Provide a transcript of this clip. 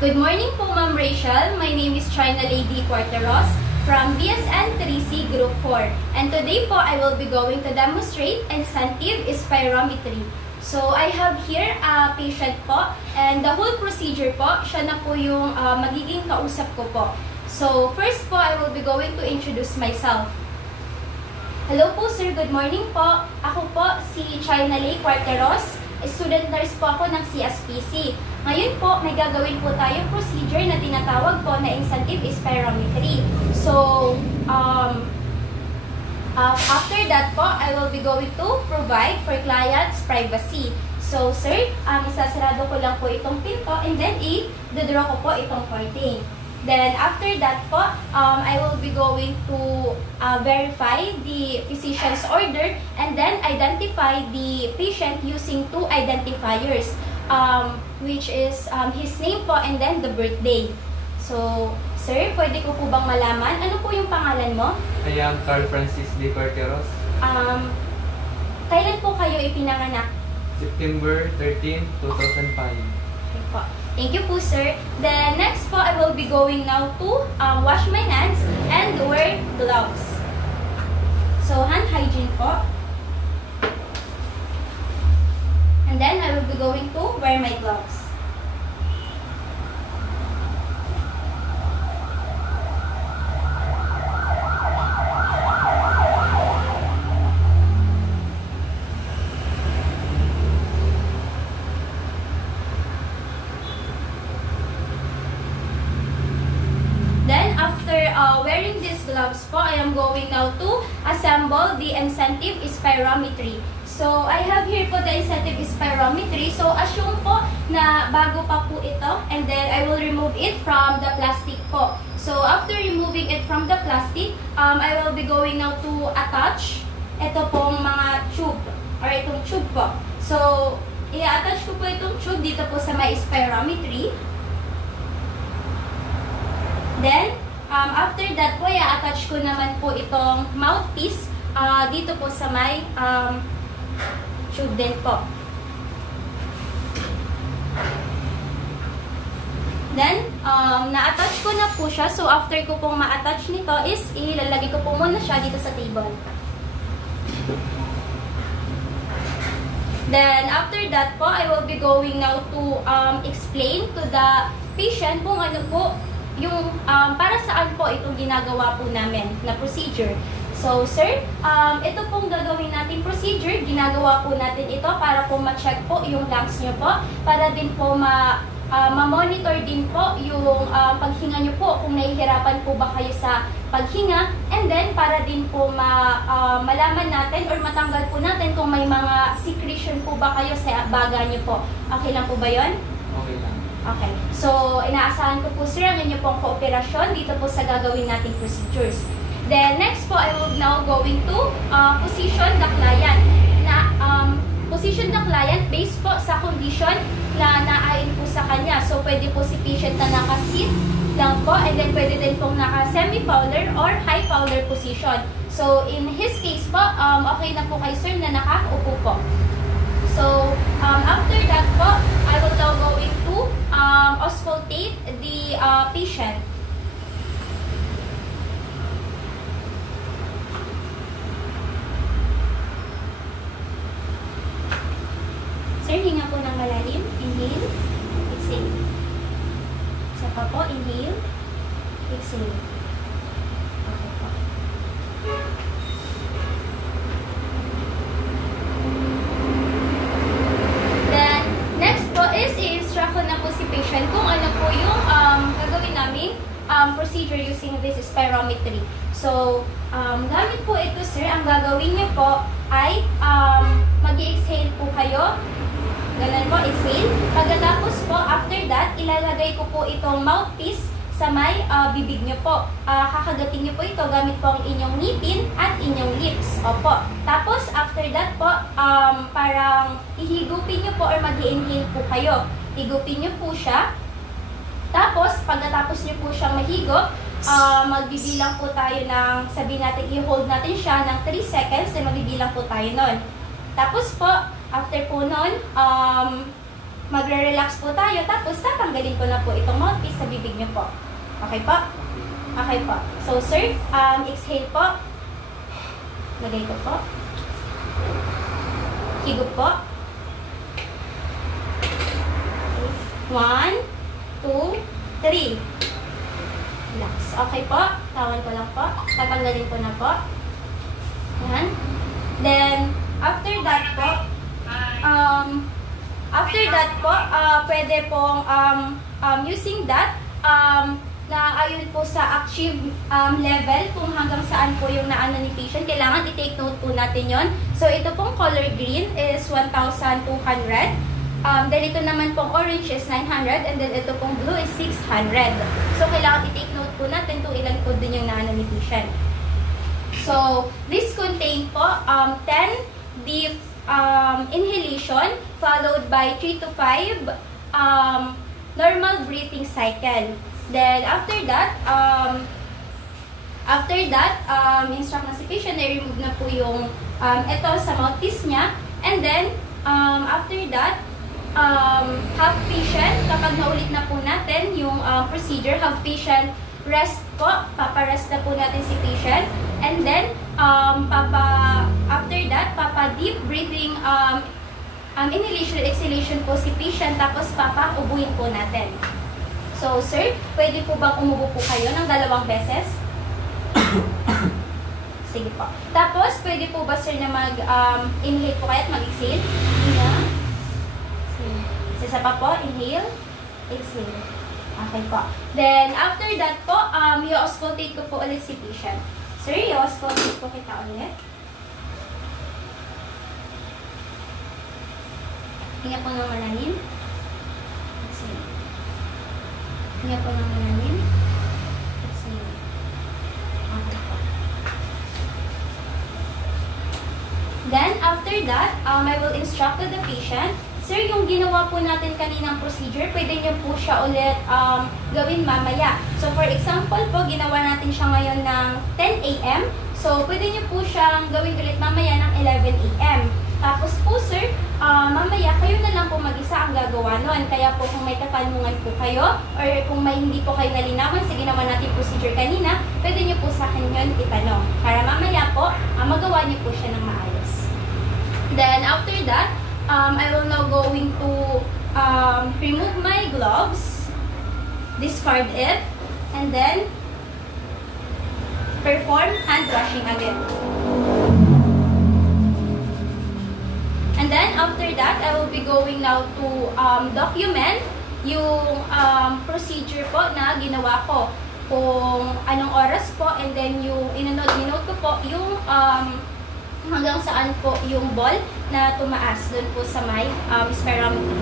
Good morning po, Ma'am Rachel. My name is China Lady Quarteros from BSN 3C Group 4. And today po, I will be going to demonstrate incentive spirometry. So, I have here a patient po, and the whole procedure po, siya na po yung magiging kausap ko po. So, first po, I will be going to introduce myself. Hello po, sir. Good morning po. Ako po si China Lady Quarteros. Student nurse po ako ng CSPC. Ngayon po, may gagawin po tayong procedure na tinatawag po na incentive spirometry. So, after that po, I will be going to provide for client's privacy. So, sir, isasarado ko lang po itong pinto and then i-draw ko po itong curtain. Then, after that po, I will be going to verify the physician's order and then identify the patient using two identifiers, which is his name po and then the birthday. So, sir, pwede ko po bang malaman? Ano po yung pangalan mo? I am Carl Francis D. Quarteros. Kailan po kayo ipinanganak? September 13, 2005. Okay po. Thank you po, sir. Then, next po, I will be going now to wash my hands and wear gloves. So, hand hygiene po. And then, I will be going to wear my gloves. Wearing these gloves po, I am going now to assemble the incentive spirometry. So, I have here po the incentive spirometry. So, assume po na bago pa po ito and then I will remove it from the plastic po. So, after removing it from the plastic, I will be going now to attach ito pong mga tube or itong tube po. So, i-attach ko po itong tube dito po sa may spirometry. Then, after that po, i-attach ko naman po itong mouthpiece dito po sa may tube din po. Then, na-attach ko na po siya. So, after ko pong ma-attach nito is ilalagay ko po muna siya dito sa table. Then, after that po, I will be going now to explain to the patient kung ano po yung para saan po itong ginagawa po namin na procedure. So, sir, ito pong gagawin natin procedure, ginagawa po natin ito para po ma-check po yung lungs nyo po, para din po ma-monitor din po yung paghinga nyo po, kung nahihirapan po ba kayo sa paghinga, and then para din po malaman natin or matanggal po natin kung may mga secretion po ba kayo sa baga nyo po. Okay lang po ba yon? Okay lang. Okay. So, inaasahan ko po, sir, ang inyo pong kooperasyon dito po sa gagawin nating procedures. Then, next po, I will now going to position the client. Position the client based po sa condition na naayon po sa kanya. So, pwede po si patient na naka-sit lang po, and then pwede din pong naka-semi-fowler or high-fowler position. So, in his case po, okay na po kay sir na nakaupo po. So, after that po, I will now going to auscultate the patient. Sir, hinga po ng malalim. Inhale, exhale. Isa pa po, inhale, exhale. Okay po. I-instruct ko na po si patient kung ano po yung gagawin naming procedure using this spirometry. So, gamit po ito, sir, ang gagawin niyo po ay mag-i-exhale po kayo. Ganun po, exhale. Pagkatapos po, after that, ilalagay ko po itong mouthpiece sa may bibig niyo po. Kakagatin niyo po ito gamit po ang inyong ngipin at inyong lips. Opo. Tapos, after that po, parang ihigupin niyo po or mag-i-inhale po kayo. Higupin niyo po siya. Tapos, pagkatapos niyo po siyang mahigop, magbibilang po tayo ng, sabihin natin, i-hold natin siya ng 3 seconds, then magbibilang po tayo nun. Tapos po, after po nun, magre-relax relax po tayo. Tapos, tatanggalin ko na po itong mouthpiece sa bibig niyo po. Okay po? Okay po. So, sir, exhale po. Lagay ko po. Higup po. 1, 2, 3. Relax. Okay po. Tawan ko lang po. Tatanggalin ko na po. Yan. Then, after that po, pwede pong using that na ayon po sa achieve level kung hanggang saan po yung naano ni patient. Kailangan i-take note po natin yon. So, ito pong color green is 1,200. Then, ito naman pong orange is 900. And then, ito pong blue is 600. So, kailangan i-take note po natin kung ilan po din yung naano ni patient. So, this contain po 10 deep inhalation followed by 3 to 5 normal breathing cycle. Then, after that, instruct na si patient na remove na po yung ito sa mouthpiece niya. And then, after that, have patient, kapag naulit na po natin yung procedure, have patient rest po. Papa-rest na po natin si patient. And then, after that, papa-deep breathing inhalation and exhalation po si patient. Tapos, papa-ubuhin po natin. So, sir, pwede po bang umubo po kayo ng 2 beses? Sige po. Tapos, pwede po ba, sir, na mag-inhale po kayo at mag-exhale? Inhale. Isa pa po, inhale, exhale. Okay po. Then, after that po, i-auscultate ko po ulit si patient. Sir, i-auscultate po kita ulit. Hinga po ng malalim. Exhale. Hinga po ng malalim. Exhale. Okay po. Then, after that, I will instruct to the patient. Sir, yung ginawa po natin kaninang procedure, pwede niyo po siya ulit gawin mamaya. So, for example po, ginawa natin siya ngayon ng 10 a.m. So, pwede niyo po siyang gawin ulit mamaya ng 11 a.m. Tapos po, sir, mamaya kayo na lang po mag-isa ang gagawa nun. Kaya po, kung may katanungan po kayo, or kung may hindi po kayo nalinawan sa ginawa natin procedure kanina, pwede niyo po sa akin yun itanong. Para mamaya po, magawa niyo po siya ng maayos. Then, after that, I will now going to remove my gloves, discard it, and then perform hand washing again. And then after that, I will be going now to document yung procedure po na ginawa ko. Kung anong oras po, and then yung inanote ko po yung hanggang saan po yung ball na tumaas doon po sa may spirometry.